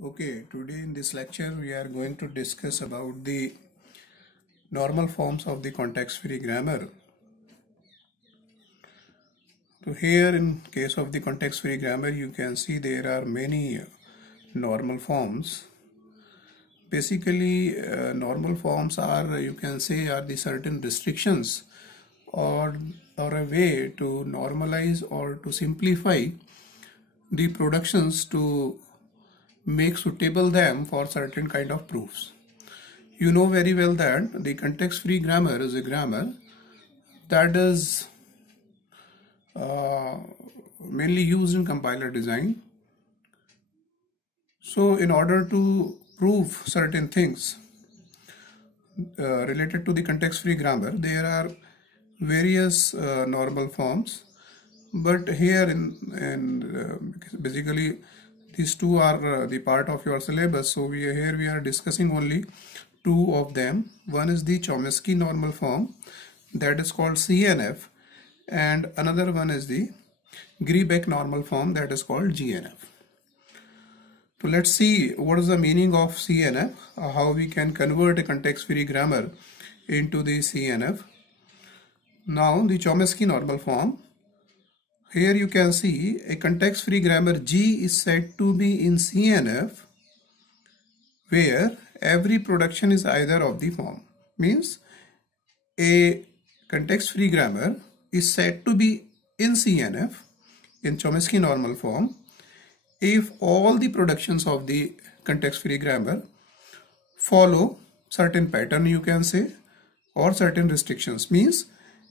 Okay, today in this lecture we are going to discuss about the normal forms of the context-free grammar. So here in case of the context-free grammar you can see there are many normal forms. Basically normal forms are, you can say, are the certain restrictions or a way to normalize or to simplify the productions to make suitable them for certain kind of proofs. You know very well that the context-free grammar is a grammar that is mainly used in compiler design. So in order to prove certain things related to the context-free grammar, there are various normal forms, but here basically these two are the part of your syllabus, so we are discussing only two of them. One is the Chomsky normal form, that is called CNF, and another one is the Greebeck normal form, that is called GNF. So let's see what is the meaning of CNF, how we can convert a context-free grammar into the CNF. Now the Chomsky normal form, here you can see a context-free grammar G is said to be in CNF where every production is either of the form. Means a context-free grammar is said to be in CNF, in Chomsky normal form, if all the productions of the context-free grammar follow certain pattern, you can say, or certain restrictions. Means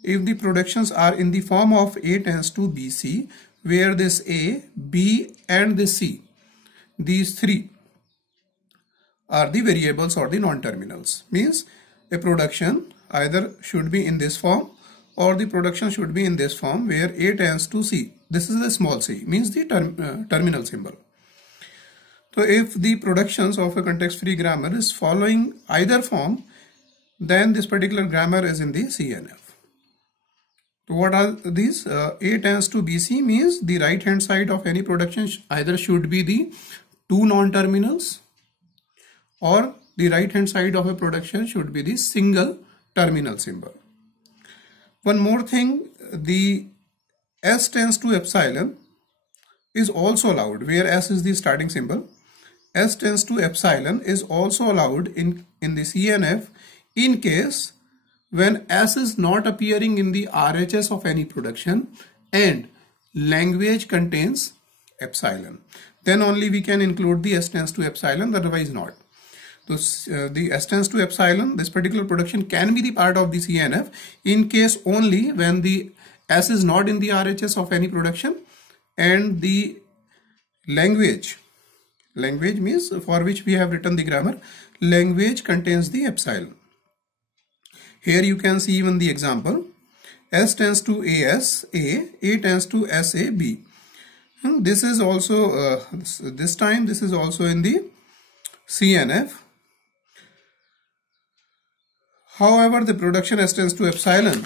if the productions are in the form of A tends to BC, where this A, B and this C, these three are the variables or the non-terminals. Means a production either should be in this form or the production should be in this form where A tends to C. This is the small c, means the terminal symbol. So if the productions of a context-free grammar is following either form, then this particular grammar is in the CNF. So what are these? A tends to BC means the right hand side of any production either should be the two non-terminals or the right hand side of a production should be the single terminal symbol. One more thing, the S tends to epsilon is also allowed, where S is the starting symbol. S tends to epsilon is also allowed in the CNF in case when S is not appearing in the RHS of any production and language contains epsilon. Then only we can include the S tends to epsilon, otherwise not. So the S tends to epsilon, this particular production can be the part of the CNF in case only when the S is not in the RHS of any production and the language means for which we have written the grammar, language contains the epsilon. Here you can see even the example, S tends to AS, A tends to SA, B. And this is also, this time this is also in the CNF. However, the production S tends to epsilon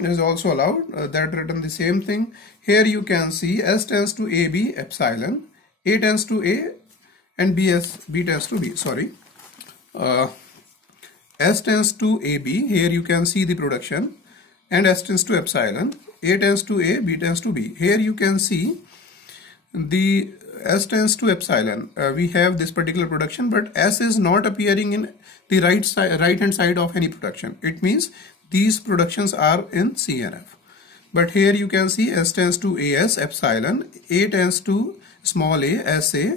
is also allowed, that written the same thing. Here you can see S tends to AB, epsilon, A tends to A and B tends to B, sorry. S tends to AB, here you can see the production, and S tends to epsilon, A tends to A, B tends to B. Here you can see the S tends to epsilon, we have this particular production, but S is not appearing in the right hand side of any production. It means these productions are in CNF. But here you can see S tends to AS, epsilon, A tends to small a, SA.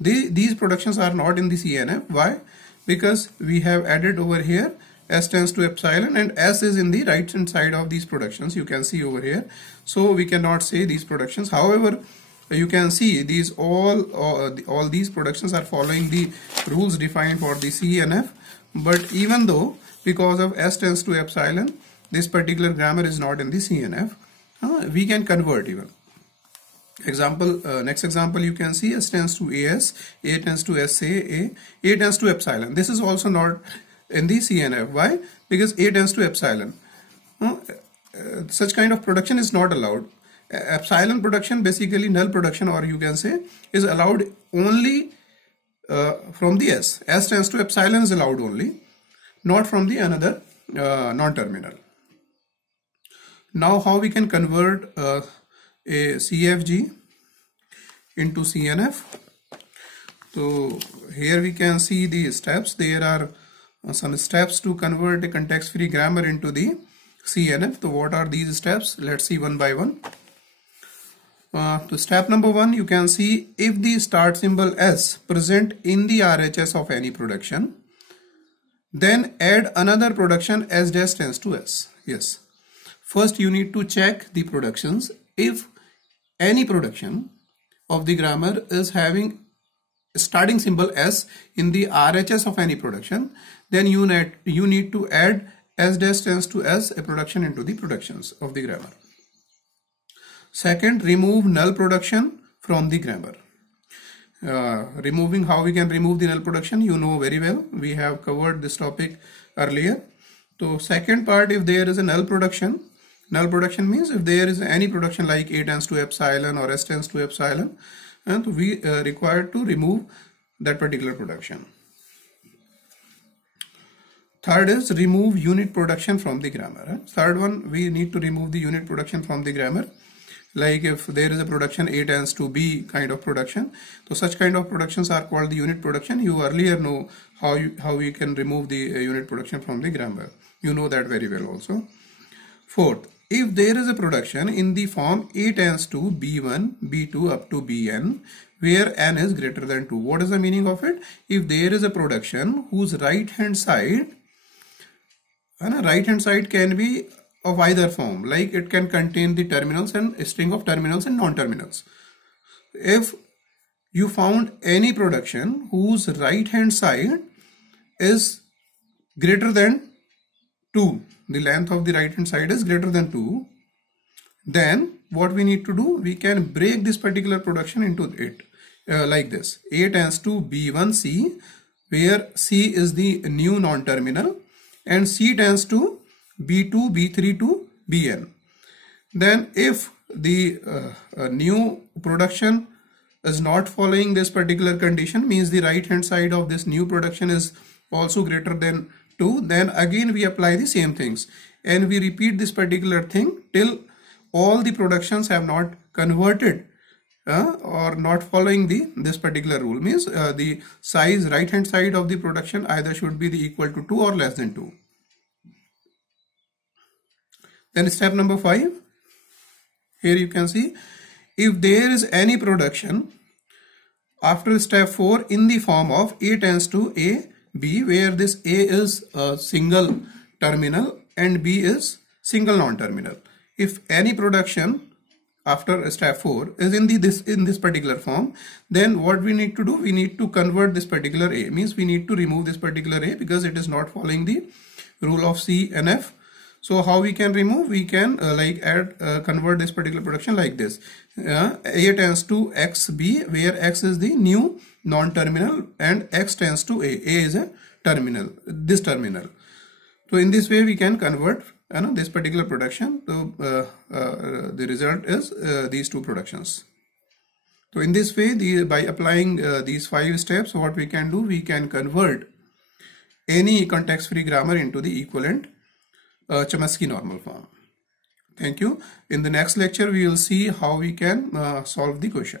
These productions are not in the CNF. Why? Because we have added over here S tends to epsilon and S is in the right hand side of these productions, you can see over here. So we cannot say these productions. However, you can see these all these productions are following the rules defined for the CNF. But even though because of S tends to epsilon, this particular grammar is not in the CNF, we can convert even. Example, next example you can see S tends to AS, A tends to SA, A tends to epsilon. This is also not in the CNF. Why? Because A tends to epsilon. Such kind of production is not allowed. Epsilon production, basically null production, or you can say, is allowed only from the S. S tends to epsilon is allowed only, not from the another non-terminal. Now how we can convert a CFG into CNF? So here we can see the steps. There are some steps to convert a context-free grammar into the CNF. So what are these steps? Let's see one by one. So step number 1, you can see if the start symbol S present in the RHS of any production, then add another production S dash tends to S. Yes. First you need to check the productions. If any production of the grammar is having starting symbol S in the RHS of any production, then you need to add S dash tends to S a production into the productions of the grammar. Second, remove null production from the grammar. Removing, how we can remove the null production, you know very well. We have covered this topic earlier. So second part, if there is a null production means if there is any production like A tends to epsilon or S tends to epsilon, and we required to remove that particular production. Third is remove unit production from the grammar. Third one, we need to remove the unit production from the grammar. Like if there is a production A tends to B kind of production, so such kind of productions are called the unit production. You earlier know how we can remove the unit production from the grammar. You know that very well also. Fourth, if there is a production in the form A tends to B1, B2 up to Bn, where n is greater than 2. What is the meaning of it? If there is a production whose right hand side can be of either form, like it can contain the terminals and a string of terminals and non-terminals. If you found any production whose right hand side is greater than 2, the length of the right hand side is greater than 2, then what we need to do, we can break this particular production into it like this. A tends to B1C, where C is the new non-terminal, and C tends to B2, B3 to Bn. Then if the new production is not following this particular condition, means the right hand side of this new production is also greater than 2, then again we apply the same things and we repeat this particular thing till all the productions have not converted or not following this particular rule. Means the size right hand side of the production either should be the equal to 2 or less than 2. Then step number 5, here you can see if there is any production after step 4 in the form of A tends to A, B, where this A is a single terminal and B is single non-terminal. If any production after step 4 is in this particular form, then what we need to do, we need to convert this particular A, means we need to remove this particular A because it is not following the rule of C and F. So how we can remove? We can convert this particular production like this. A tends to XB, where X is the new non-terminal and X tends to A. A is a terminal, this terminal. So in this way we can convert this particular production. So the result is these two productions. So in this way, by applying these 5 steps, what we can do, we can convert any context-free grammar into the equivalent Chomsky normal form. Thank you. In the next lecture, we will see how we can solve the question.